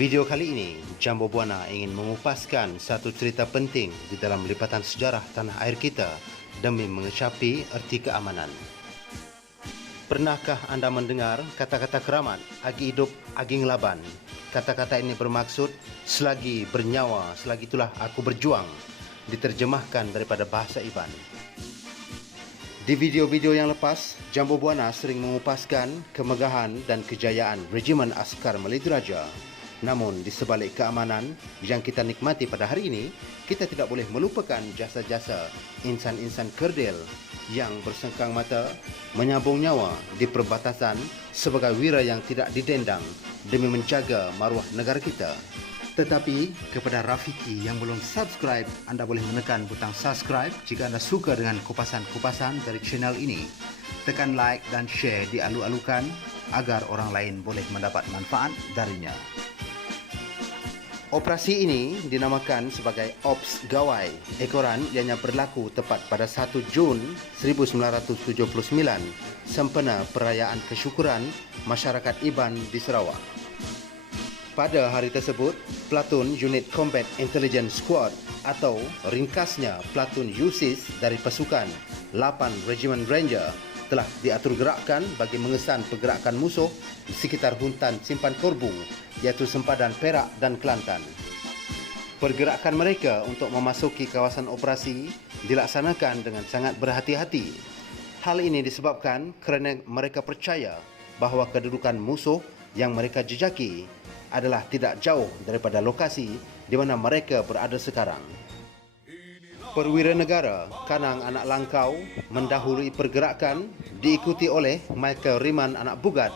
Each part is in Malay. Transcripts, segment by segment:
Video kali ini, Jambo Buana ingin mengupaskan satu cerita penting di dalam lipatan sejarah tanah air kita demi mengecapi erti keamanan. Pernahkah anda mendengar kata-kata keramat, agi hidup, agi ngelaban? Kata-kata ini bermaksud, selagi bernyawa, selagi itulah aku berjuang, diterjemahkan daripada bahasa Iban. Di video-video yang lepas, Jambo Buana sering mengupaskan kemegahan dan kejayaan Regimen Askar Meliteraja. Namun, di sebalik keamanan yang kita nikmati pada hari ini, kita tidak boleh melupakan jasa-jasa insan-insan kerdil yang bersengkang mata, menyambung nyawa di perbatasan sebagai wira yang tidak didendang demi menjaga maruah negara kita. Tetapi, kepada Rafiki yang belum subscribe, anda boleh menekan butang subscribe jika anda suka dengan kupasan-kupasan dari channel ini. Tekan like dan share dialu-alukan agar orang lain boleh mendapat manfaat darinya. Operasi ini dinamakan sebagai Ops Gawai, ekoran ianya berlaku tepat pada 1 Jun 1979, sempena perayaan kesyukuran masyarakat Iban di Sarawak. Pada hari tersebut, Platoon Unit Combat Intelligence Squad atau ringkasnya Platoon USIS dari pasukan 8 Regimen Ranger telah diatur gerakkan bagi mengesan pergerakan musuh di sekitar Huntan Simpan Korbu, iaitu sempadan Perak dan Kelantan. Pergerakan mereka untuk memasuki kawasan operasi dilaksanakan dengan sangat berhati-hati. Hal ini disebabkan kerana mereka percaya bahawa kedudukan musuh yang mereka jejaki adalah tidak jauh daripada lokasi di mana mereka berada sekarang. Perwira negara Kanang Anak Langkau mendahului pergerakan diikuti oleh Michael Riman Anak Bugat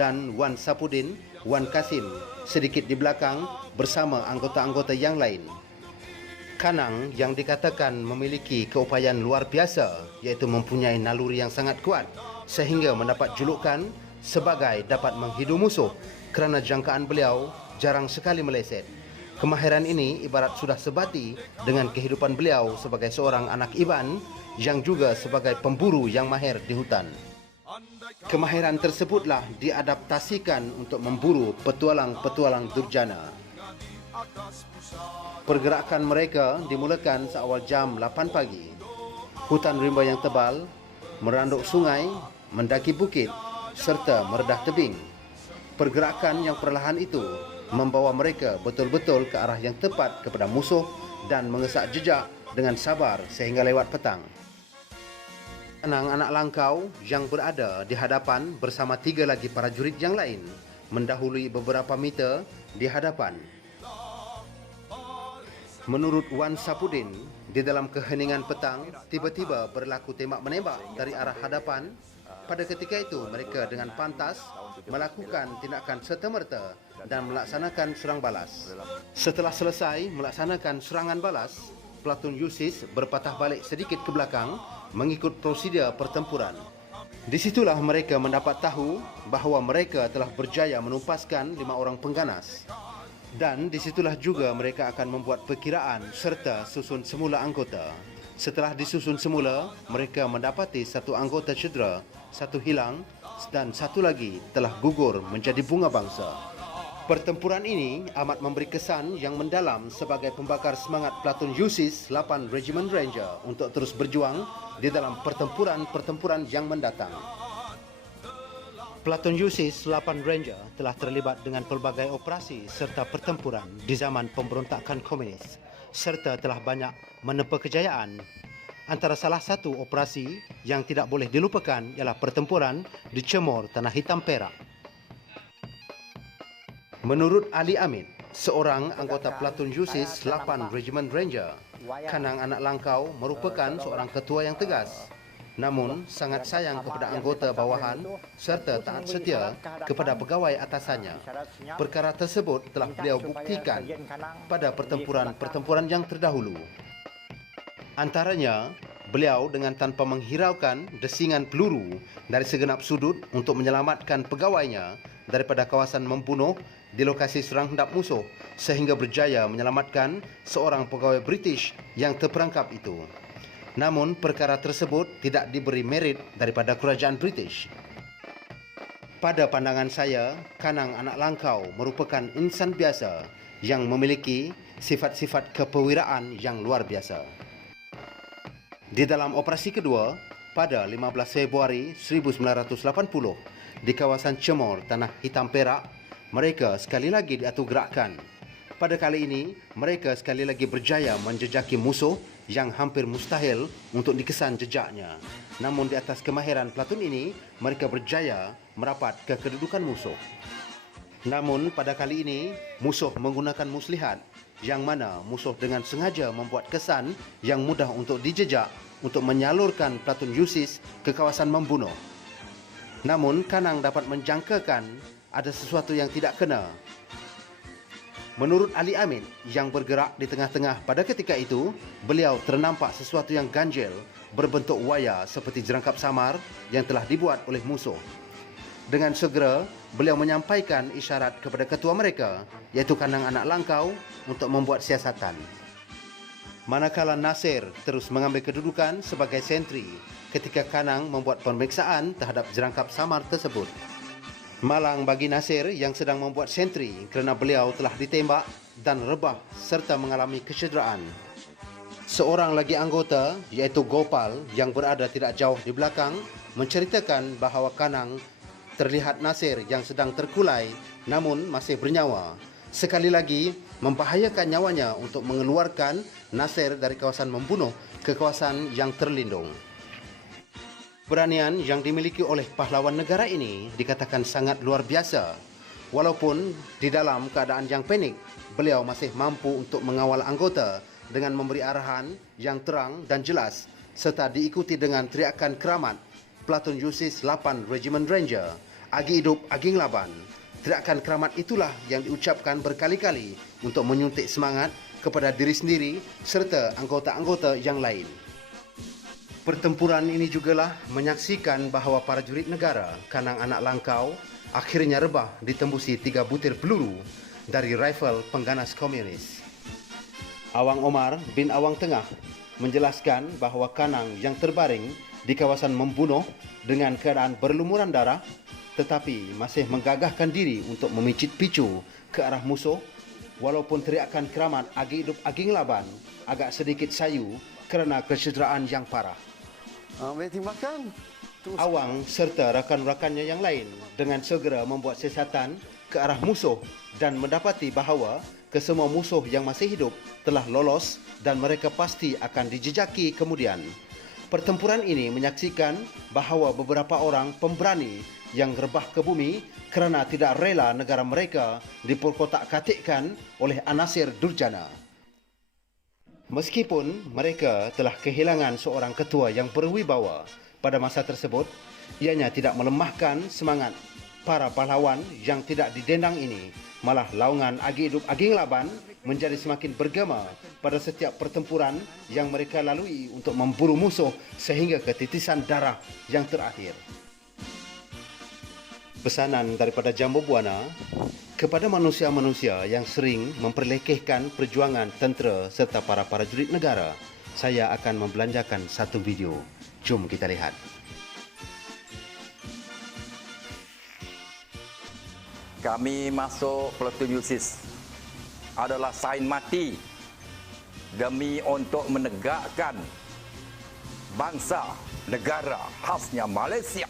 dan Wan Sapudin Wan Kasim sedikit di belakang bersama anggota-anggota yang lain. Kanang yang dikatakan memiliki keupayaan luar biasa, iaitu mempunyai naluri yang sangat kuat sehingga mendapat julukan sebagai dapat menghidu musuh kerana jangkaan beliau jarang sekali meleset. Kemahiran ini ibarat sudah sebati dengan kehidupan beliau sebagai seorang anak Iban yang juga sebagai pemburu yang mahir di hutan. Kemahiran tersebutlah diadaptasikan untuk memburu petualang-petualang durjana. Pergerakan mereka dimulakan seawal jam 8 pagi. Hutan rimba yang tebal, meranduk sungai, mendaki bukit serta meredah tebing. Pergerakan yang perlahan itu membawa mereka betul-betul ke arah yang tepat kepada musuh dan mengesak jejak dengan sabar sehingga lewat petang. Kanang Anak Langkau yang berada di hadapan bersama 3 lagi prajurit yang lain mendahului beberapa meter di hadapan. Menurut Wan Sapudin, di dalam keheningan petang tiba-tiba berlaku tembak-menembak dari arah hadapan. Pada ketika itu mereka dengan pantas melakukan tindakan serta-merta dan melaksanakan serang balas. Setelah selesai melaksanakan serangan balas, Platoon USIS berpatah balik sedikit ke belakang mengikut prosedur pertempuran. Disitulah mereka mendapat tahu bahawa mereka telah berjaya menumpaskan 5 orang pengganas. Dan disitulah juga mereka akan membuat perkiraan serta susun semula anggota. Setelah disusun semula, mereka mendapati 1 anggota cedera, 1 hilang dan 1 lagi telah gugur menjadi bunga bangsa. Pertempuran ini amat memberi kesan yang mendalam sebagai pembakar semangat Platoon USIS 8 Regimen Ranger untuk terus berjuang di dalam pertempuran-pertempuran yang mendatang. Platoon USIS 8 Ranger telah terlibat dengan pelbagai operasi serta pertempuran di zaman pemberontakan komunis serta telah banyak menempa kejayaan. Antara salah satu operasi yang tidak boleh dilupakan ialah pertempuran di Cemor Tanah Hitam Perak. Menurut Ali Amit, seorang anggota Platoon USIS 8 Regimen Ranger, Kanang Anak Langkau merupakan seorang ketua yang tegas, namun sangat sayang kepada anggota bawahan serta taat setia kepada pegawai atasannya. Perkara tersebut telah beliau buktikan pada pertempuran-pertempuran yang terdahulu. Antaranya, beliau dengan tanpa menghiraukan desingan peluru dari segenap sudut untuk menyelamatkan pegawainya daripada kawasan membunuh di lokasi serang hendap musuh sehingga berjaya menyelamatkan seorang pegawai British yang terperangkap itu. Namun perkara tersebut tidak diberi merit daripada kerajaan British. Pada pandangan saya, Kanang Anak Langkau merupakan insan biasa yang memiliki sifat-sifat kepewiraan yang luar biasa. Di dalam operasi kedua, pada 15 Februari 1980, di kawasan Cemor, Tanah Hitam Perak, mereka sekali lagi diatur gerakkan. Pada kali ini, mereka sekali lagi berjaya menjejaki musuh yang hampir mustahil untuk dikesan jejaknya. Namun di atas kemahiran platoon ini, mereka berjaya merapat ke kedudukan musuh. Namun pada kali ini, musuh menggunakan muslihat yang mana musuh dengan sengaja membuat kesan yang mudah untuk dijejak untuk menyalurkan platoon USIS ke kawasan membunuh. Namun Kanang dapat menjangkakan ada sesuatu yang tidak kena. Menurut Ali Amin yang bergerak di tengah-tengah pada ketika itu, beliau ternampak sesuatu yang ganjil berbentuk wayar seperti jerangkap samar yang telah dibuat oleh musuh. Dengan segera, beliau menyampaikan isyarat kepada ketua mereka, iaitu Kanang Anak Langkau, untuk membuat siasatan. Manakala Nasir terus mengambil kedudukan sebagai sentri ketika Kanang membuat pemeriksaan terhadap jerangkap samar tersebut. Malang bagi Nasir yang sedang membuat sentri kerana beliau telah ditembak dan rebah serta mengalami kecederaan. Seorang lagi anggota, iaitu Gopal yang berada tidak jauh di belakang, menceritakan bahawa Kanang terlihat Nasir yang sedang terkulai namun masih bernyawa. Sekali lagi, membahayakan nyawanya untuk mengeluarkan Nasir dari kawasan membunuh ke kawasan yang terlindung. Keberanian yang dimiliki oleh pahlawan negara ini dikatakan sangat luar biasa. Walaupun di dalam keadaan yang panik, beliau masih mampu untuk mengawal anggota dengan memberi arahan yang terang dan jelas serta diikuti dengan teriakan keramat Platoon USIS 8 Regiment Ranger, Agi Hidup Agi Ngelaban. Teriakan keramat itulah yang diucapkan berkali-kali untuk menyuntik semangat kepada diri sendiri serta anggota-anggota yang lain. Pertempuran ini jugalah menyaksikan bahawa para jurid negara Kanang Anak Langkau akhirnya rebah ditembusi 3 butir peluru dari rifle pengganas komunis. Awang Omar bin Awang Tengah menjelaskan bahawa Kanang yang terbaring di kawasan membunuh dengan keadaan berlumuran darah tetapi masih menggagahkan diri untuk memicit picu ke arah musuh walaupun teriakan keramat Agi Hidup Agi Ngelaban agak sedikit sayu kerana kecederaan yang parah. Awang serta rakan-rakannya yang lain dengan segera membuat siasatan ke arah musuh dan mendapati bahawa kesemua musuh yang masih hidup telah lolos dan mereka pasti akan dijejaki kemudian. Pertempuran ini menyaksikan bahawa beberapa orang pemberani yang rebah ke bumi kerana tidak rela negara mereka diperkotak-katikkan oleh Anasir Durjana. Meskipun mereka telah kehilangan seorang ketua yang berwibawa pada masa tersebut, ianya tidak melemahkan semangat para pahlawan yang tidak didendang ini. Malah laungan Agi Hidup Agi Ngelaban menjadi semakin bergema pada setiap pertempuran yang mereka lalui untuk memburu musuh sehingga ke titisan darah yang terakhir. Pesanan daripada Jambu Buana kepada manusia-manusia yang sering memperlekehkan perjuangan tentera serta para jurid negara, saya akan membelanjakan satu video. Jom kita lihat. Kami masuk Platoon USIS adalah sain mati demi untuk menegakkan bangsa negara khasnya Malaysia.